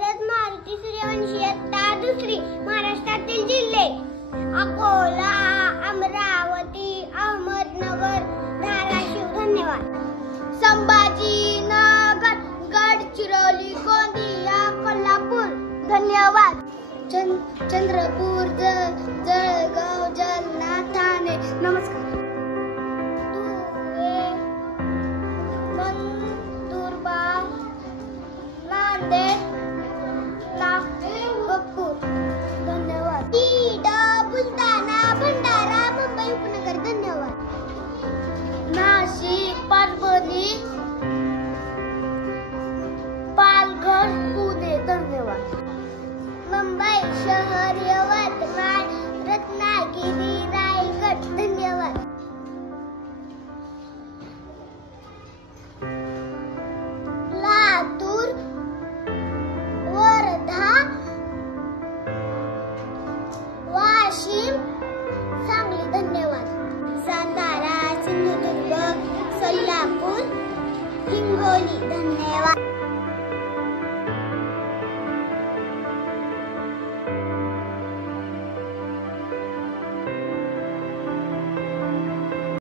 शरद मारुती सूर्यवंशी इयत्ता दुसरी. महाराष्ट्रातील जिल्हे अकोला, अमरावती, अहमदनगर, धाराशिव. धन्यवाद. संभाजीनगर, गडचिरोली, गोंदिया, कोल्हापूर. धन्यवाद. चंद्रपूर, जळगाव, जालना, ठाणे. नमस्कार.